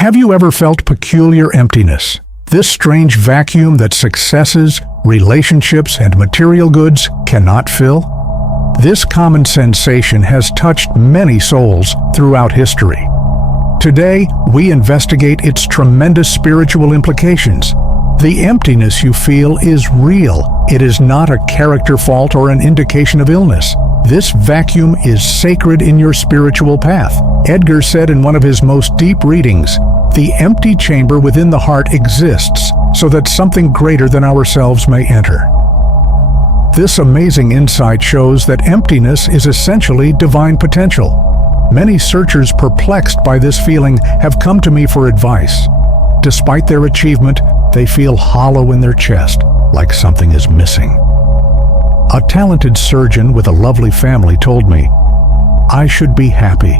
Have you ever felt peculiar emptiness? This strange vacuum that successes, relationships, and material goods cannot fill? This common sensation has touched many souls throughout history. Today, we investigate its tremendous spiritual implications. The emptiness you feel is real. It is not a character fault or an indication of illness. This vacuum is sacred in your spiritual path. Edgar said in one of his most deep readings, "The empty chamber within the heart exists so that something greater than ourselves may enter." This amazing insight shows that emptiness is essentially divine potential. Many searchers perplexed by this feeling have come to me for advice. Despite their achievement, they feel hollow in their chest, like something is missing. A talented surgeon with a lovely family told me, "I should be happy.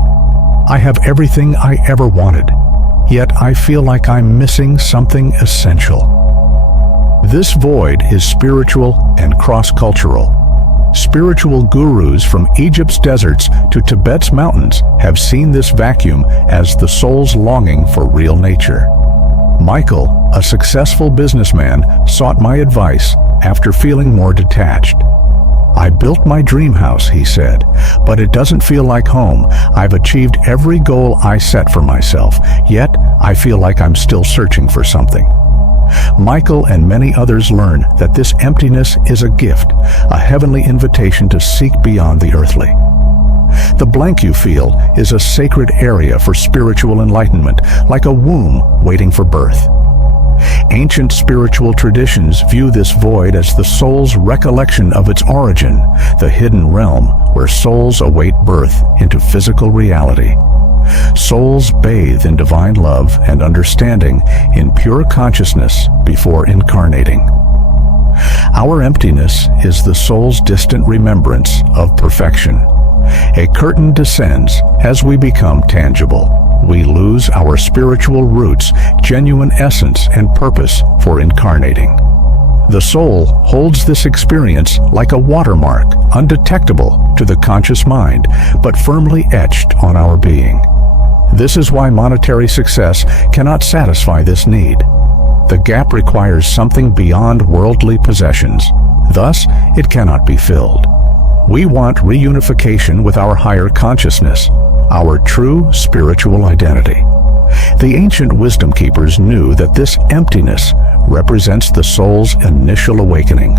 I have everything I ever wanted, yet I feel like I'm missing something essential." This void is spiritual and cross-cultural. Spiritual gurus from Egypt's deserts to Tibet's mountains have seen this vacuum as the soul's longing for real nature. Michael, a successful businessman, sought my advice after feeling more detached. "I built my dream house," he said, "but it doesn't feel like home. I've achieved every goal I set for myself, yet I feel like I'm still searching for something." Michael and many others learn that this emptiness is a gift, a heavenly invitation to seek beyond the earthly. The blank you feel is a sacred area for spiritual enlightenment, like a womb waiting for birth. Ancient spiritual traditions view this void as the soul's recollection of its origin, the hidden realm where souls await birth into physical reality. Souls bathe in divine love and understanding in pure consciousness before incarnating. Our emptiness is the soul's distant remembrance of perfection. A curtain descends as we become tangible. We lose our spiritual roots, genuine essence, and purpose for incarnating. The soul holds this experience like a watermark, undetectable to the conscious mind, but firmly etched on our being. This is why monetary success cannot satisfy this need. The gap requires something beyond worldly possessions. Thus, it cannot be filled. We want reunification with our higher consciousness, our true spiritual identity. The ancient wisdom keepers knew that this emptiness represents the soul's initial awakening,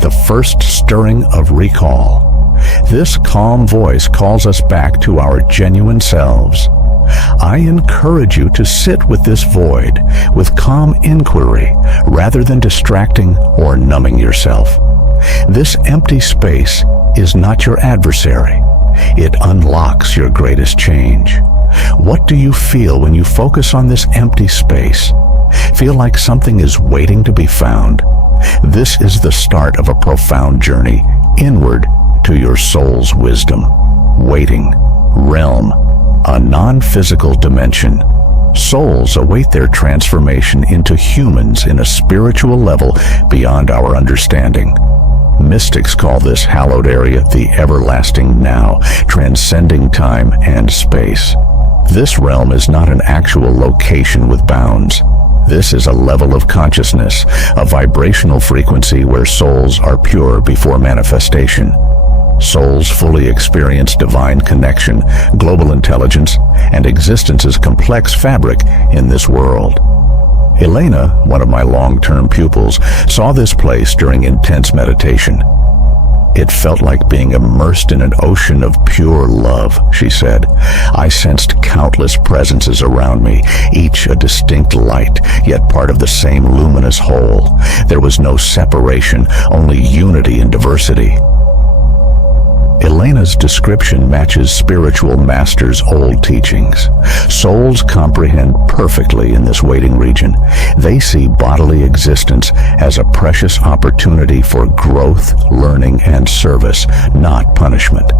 the first stirring of recall. This calm voice calls us back to our genuine selves. I encourage you to sit with this void with calm inquiry rather than distracting or numbing yourself. This empty space is not your adversary. It unlocks your greatest change. What do you feel when you focus on this empty space? Feel like something is waiting to be found? This is the start of a profound journey inward to your soul's wisdom. Waiting, realm, a non-physical dimension. Souls await their transformation into humans in a spiritual level beyond our understanding. Mystics call this hallowed area the everlasting now, transcending time and space. This realm is not an actual location with bounds. This is a level of consciousness, a vibrational frequency where souls are pure before manifestation. Souls fully experience divine connection, global intelligence, and existence's complex fabric in this world. Elena, one of my long-term pupils, saw this place during intense meditation. "It felt like being immersed in an ocean of pure love," she said. "I sensed countless presences around me, each a distinct light, yet part of the same luminous whole. There was no separation, only unity in diversity." Elena's description matches spiritual masters' old teachings. Souls comprehend perfectly in this waiting region. They see bodily existence as a precious opportunity for growth, learning, and service, not punishment.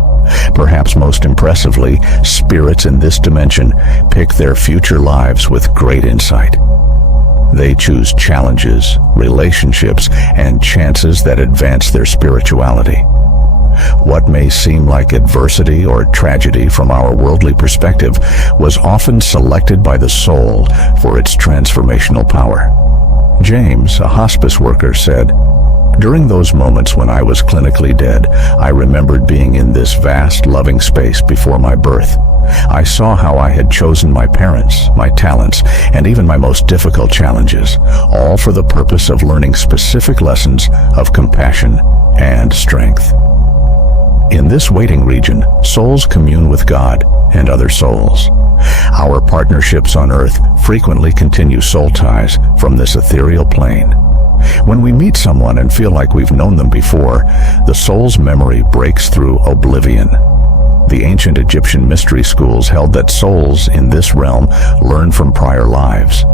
Perhaps most impressively, spirits in this dimension pick their future lives with great insight. They choose challenges, relationships, and chances that advance their spirituality. What may seem like adversity or tragedy from our worldly perspective was often selected by the soul for its transformational power. James, a hospice worker, said, "During those moments when I was clinically dead, I remembered being in this vast, loving space before my birth. I saw how I had chosen my parents, my talents, and even my most difficult challenges, all for the purpose of learning specific lessons of compassion and strength." In this waiting region, souls commune with God and other souls. Our partnerships on earth frequently continue soul ties from this ethereal plane. When we meet someone and feel like we've known them before, the soul's memory breaks through oblivion. The ancient Egyptian mystery schools held that souls in this realm learn from prior lives.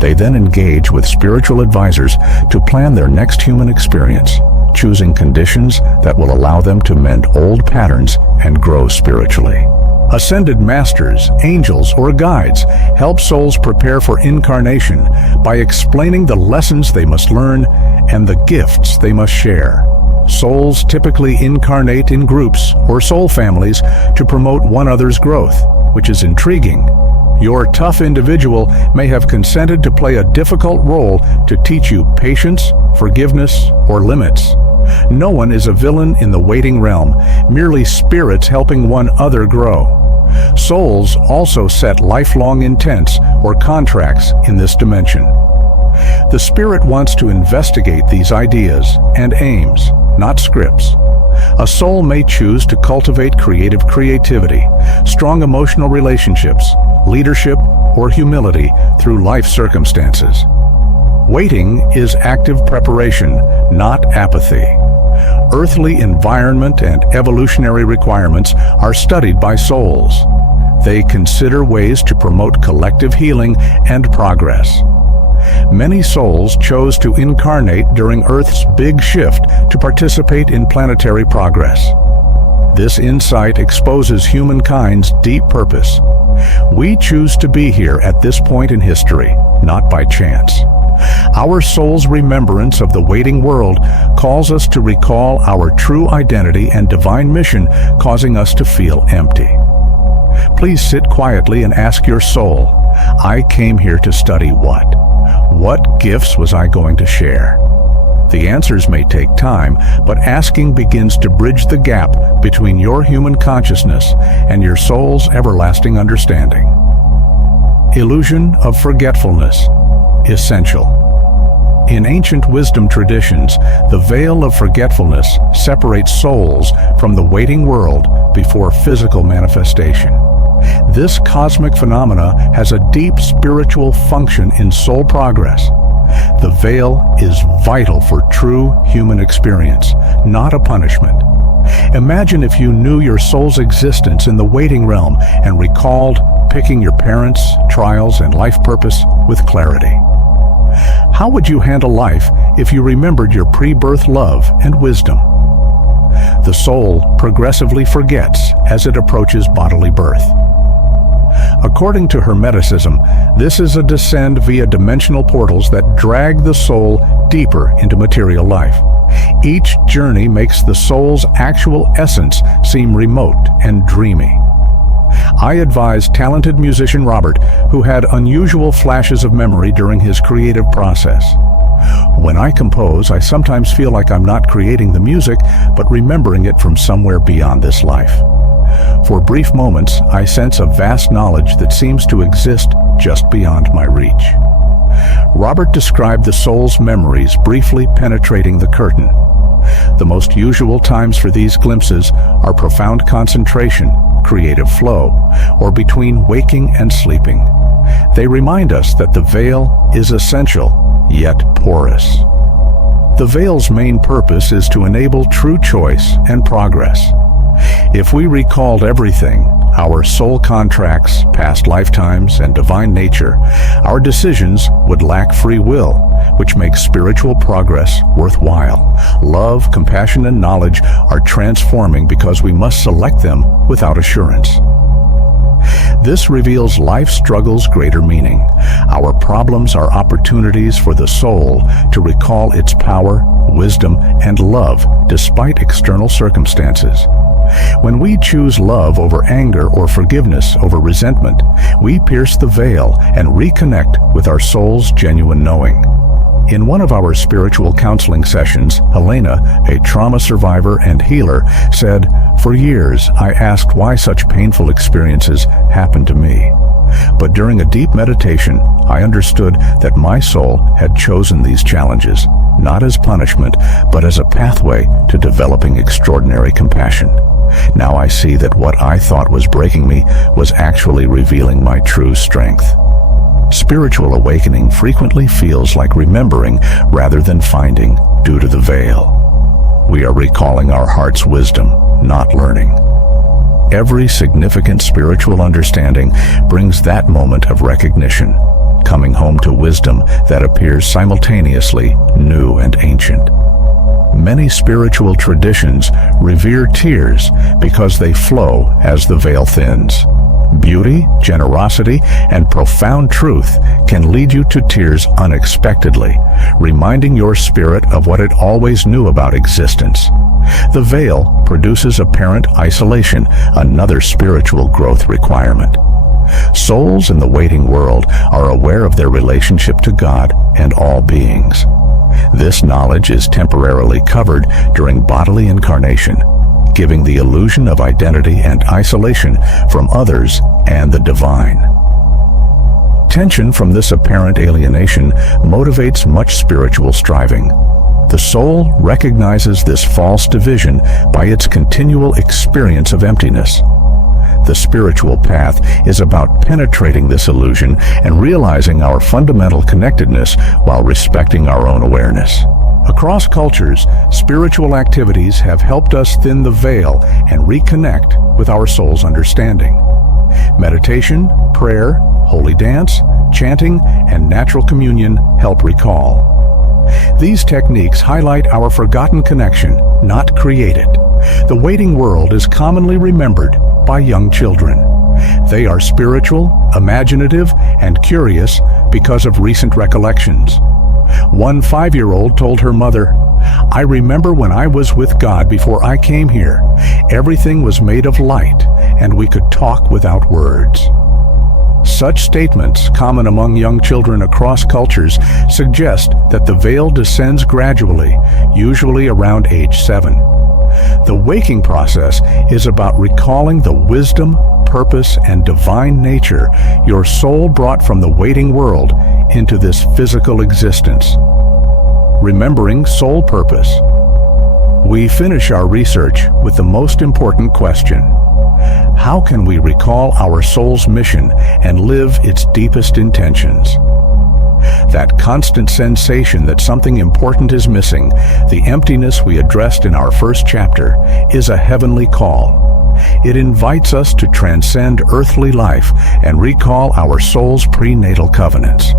They then engage with spiritual advisors to plan their next human experience, choosing conditions that will allow them to mend old patterns and grow spiritually. Ascended masters, angels, or guides help souls prepare for incarnation by explaining the lessons they must learn and the gifts they must share. Souls typically incarnate in groups or soul families to promote one another's growth, which is intriguing. Your tough individual may have consented to play a difficult role to teach you patience, forgiveness, or limits. No one is a villain in the waiting realm, merely spirits helping one another grow. Souls also set lifelong intents or contracts in this dimension. The spirit wants to investigate these ideas and aims, not scripts. A soul may choose to cultivate creativity, strong emotional relationships, leadership, or humility through life circumstances. Waiting is active preparation, not apathy. Earthly environment and evolutionary requirements are studied by souls. They consider ways to promote collective healing and progress. Many souls chose to incarnate during Earth's big shift to participate in planetary progress. This insight exposes humankind's deep purpose. We choose to be here at this point in history, not by chance. Our soul's remembrance of the waiting world calls us to recall our true identity and divine mission, causing us to feel empty. Please sit quietly and ask your soul, I came here to study what? What gifts was I going to share? The answers may take time, but asking begins to bridge the gap between your human consciousness and your soul's everlasting understanding. Illusion of forgetfulness. Essential. In ancient wisdom traditions, the veil of forgetfulness separates souls from the waiting world before physical manifestation. This cosmic phenomena has a deep spiritual function in soul progress. The veil is vital for true human experience, not a punishment. Imagine if you knew your soul's existence in the waiting realm and recalled picking your parents, trials, and life purpose with clarity. How would you handle life if you remembered your pre-birth love and wisdom? The soul progressively forgets as it approaches bodily birth. According to Hermeticism, this is a descent via dimensional portals that drag the soul deeper into material life. Each journey makes the soul's actual essence seem remote and dreamy. I advise talented musician Robert, who had unusual flashes of memory during his creative process. When I compose, I sometimes feel like I'm not creating the music, but remembering it from somewhere beyond this life. For brief moments, I sense a vast knowledge that seems to exist just beyond my reach. Robert described the soul's memories briefly penetrating the curtain. The most usual times for these glimpses are profound concentration, creative flow, or between waking and sleeping. They remind us that the veil is essential, yet porous. The veil's main purpose is to enable true choice and progress. If we recalled everything, our soul contracts, past lifetimes, and divine nature, our decisions would lack free will, which makes spiritual progress worthwhile. Love, compassion, and knowledge are transforming because we must select them without assurance. This reveals life's struggles' greater meaning. Our problems are opportunities for the soul to recall its power, wisdom, and love despite external circumstances. When we choose love over anger or forgiveness over resentment, we pierce the veil and reconnect with our soul's genuine knowing. In one of our spiritual counseling sessions, Helena, a trauma survivor and healer, said, "For years, I asked why such painful experiences happened to me. But during a deep meditation, I understood that my soul had chosen these challenges, not as punishment, but as a pathway to developing extraordinary compassion. Now I see that what I thought was breaking me was actually revealing my true strength." Spiritual awakening frequently feels like remembering rather than finding due to the veil. We are recalling our heart's wisdom, not learning. Every significant spiritual understanding brings that moment of recognition, coming home to wisdom that appears simultaneously new and ancient. Many spiritual traditions revere tears because they flow as the veil thins. Beauty, generosity, and profound truth can lead you to tears unexpectedly, reminding your spirit of what it always knew about existence. The veil produces apparent isolation, another spiritual growth requirement. Souls in the waiting world are aware of their relationship to God and all beings. This knowledge is temporarily covered during bodily incarnation, giving the illusion of identity and isolation from others and the divine. Tension from this apparent alienation motivates much spiritual striving. The soul recognizes this false division by its continual experience of emptiness. The spiritual path is about penetrating this illusion and realizing our fundamental connectedness while respecting our own awareness. Across cultures, spiritual activities have helped us thin the veil and reconnect with our soul's understanding. Meditation, prayer, holy dance, chanting, and natural communion help recall. These techniques highlight our forgotten connection, not create it. The waiting world is commonly remembered by young children. They are spiritual, imaginative, and curious because of recent recollections. One 5-year-old told her mother, "I remember when I was with God before I came here. Everything was made of light, and we could talk without words." Such statements, common among young children across cultures, suggest that the veil descends gradually, usually around age 7. The waking process is about recalling the wisdom, purpose, and divine nature your soul brought from the waiting world into this physical existence. Remembering soul purpose. We finish our research with the most important question. How can we recall our soul's mission and live its deepest intentions? That constant sensation that something important is missing, the emptiness we addressed in our first chapter, is a heavenly call. It invites us to transcend earthly life and recall our soul's prenatal covenants.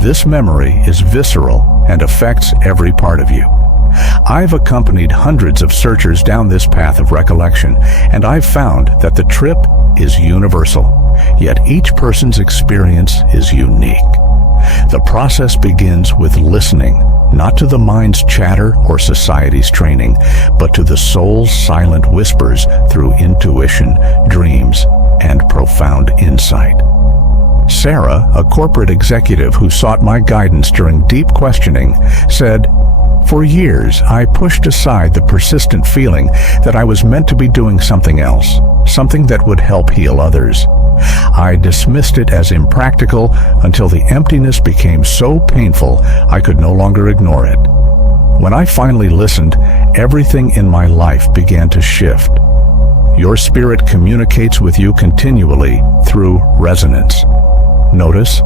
This memory is visceral and affects every part of you. I've accompanied hundreds of searchers down this path of recollection, and I've found that the trip is universal, yet each person's experience is unique. The process begins with listening, not to the mind's chatter or society's training, but to the soul's silent whispers through intuition, dreams, and profound insight. Sarah, a corporate executive who sought my guidance during deep questioning, said, "For years, I pushed aside the persistent feeling that I was meant to be doing something else, something that would help heal others. I dismissed it as impractical until the emptiness became so painful I could no longer ignore it. When I finally listened, everything in my life began to shift. Your spirit communicates with you continually through resonance. Notice,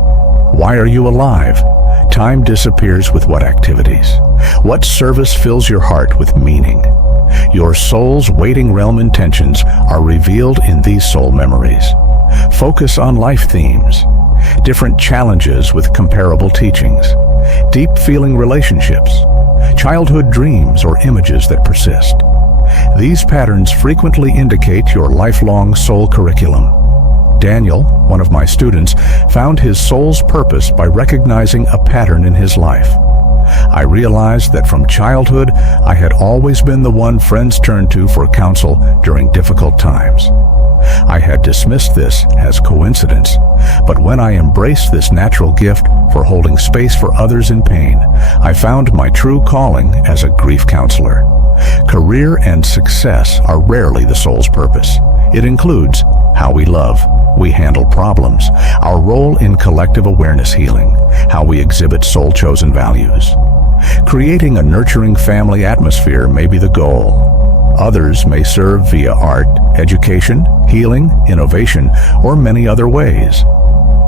why are you alive? Time disappears with what activities? What service fills your heart with meaning? Your soul's waiting realm intentions are revealed in these soul memories. Focus on life themes, different challenges with comparable teachings, deep feeling relationships, childhood dreams or images that persist. These patterns frequently indicate your lifelong soul curriculum. Daniel, one of my students, found his soul's purpose by recognizing a pattern in his life. I realized that from childhood, I had always been the one friends turned to for counsel during difficult times. I had dismissed this as coincidence, but when I embraced this natural gift for holding space for others in pain, I found my true calling as a grief counselor. Career and success are rarely the soul's purpose. It includes how we love, we handle problems, our role in collective awareness healing, how we exhibit soul-chosen values. Creating a nurturing family atmosphere may be the goal. Others may serve via art, education, healing, innovation, or many other ways.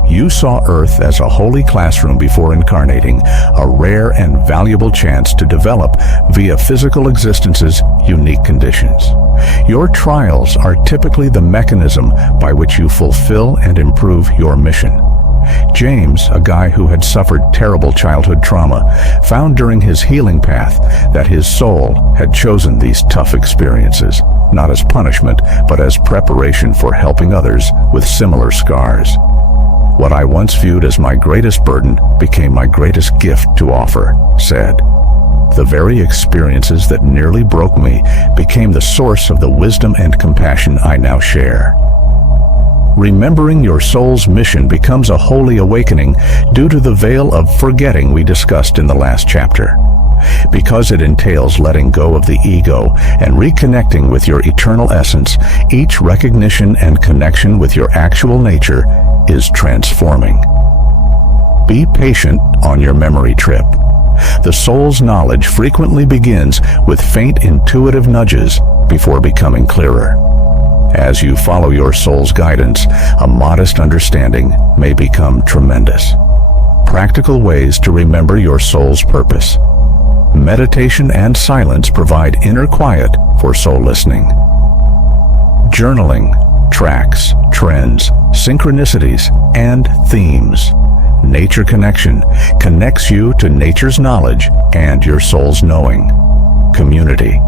You saw Earth as a holy classroom before incarnating, a rare and valuable chance to develop via physical existence's unique conditions. Your trials are typically the mechanism by which you fulfill and improve your mission. James, a guy who had suffered terrible childhood trauma, found during his healing path that his soul had chosen these tough experiences, not as punishment, but as preparation for helping others with similar scars. What I once viewed as my greatest burden became my greatest gift to offer, said. The very experiences that nearly broke me became the source of the wisdom and compassion I now share. Remembering your soul's mission becomes a holy awakening due to the veil of forgetting we discussed in the last chapter. Because it entails letting go of the ego and reconnecting with your eternal essence, each recognition and connection with your actual nature is transforming. Be patient on your memory trip. The soul's knowledge frequently begins with faint intuitive nudges before becoming clearer. As you follow your soul's guidance, a modest understanding may become tremendous. Practical ways to remember your soul's purpose. Meditation and silence provide inner quiet for soul listening. Journaling tracks, trends, synchronicities, and themes. Nature connection connects you to nature's knowledge and your soul's knowing. Community.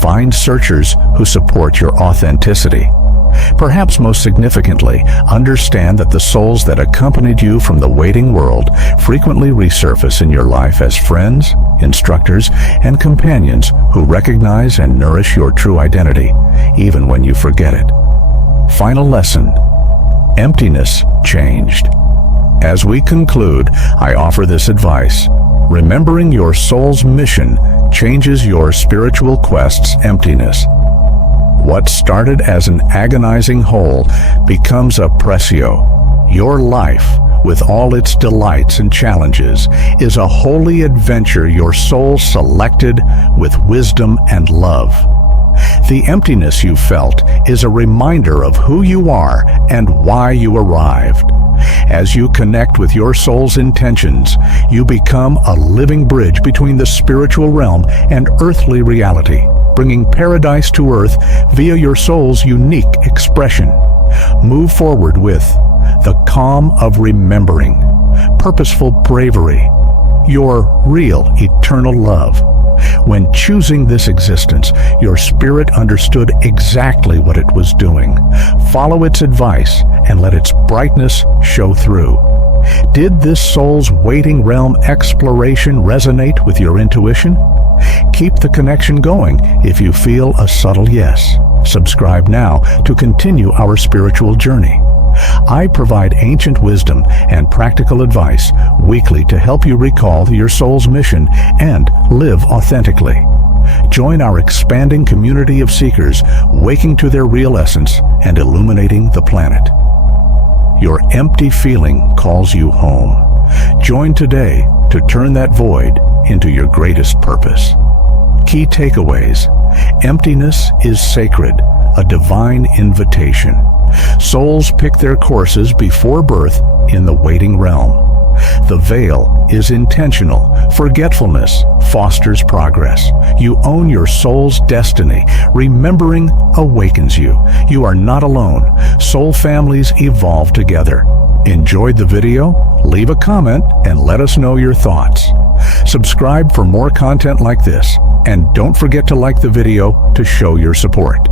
Find searchers who support your authenticity. Perhaps most significantly, understand that the souls that accompanied you from the waiting world frequently resurface in your life as friends, instructors, and companions who recognize and nourish your true identity, even when you forget it. Final lesson. Emptiness changed. As we conclude, I offer this advice. Remembering your soul's mission changes your spiritual quest's emptiness. What started as an agonizing hole becomes a pressio. Your life, with all its delights and challenges, is a holy adventure your soul selected with wisdom and love. The emptiness you felt is a reminder of who you are and why you arrived. As you connect with your soul's intentions, you become a living bridge between the spiritual realm and earthly reality, bringing paradise to earth via your soul's unique expression. Move forward with the calm of remembering, purposeful bravery, your real eternal love. When choosing this existence, your spirit understood exactly what it was doing. Follow its advice and let its brightness show through. Did this soul's waiting realm exploration resonate with your intuition? Keep the connection going if you feel a subtle yes. Subscribe now to continue our spiritual journey. I provide ancient wisdom and practical advice weekly to help you recall your soul's mission and live authentically. Join our expanding community of seekers, waking to their real essence and illuminating the planet. Your empty feeling calls you home. Join today to turn that void into your greatest purpose. Key takeaways. Emptiness is sacred, a divine invitation. Souls pick their courses before birth in the waiting realm. The veil is intentional. Forgetfulness fosters progress. You own your soul's destiny. Remembering awakens you. You are not alone. Soul families evolve together. Enjoyed the video? Leave a comment and let us know your thoughts. Subscribe for more content like this, and don't forget to like the video to show your support.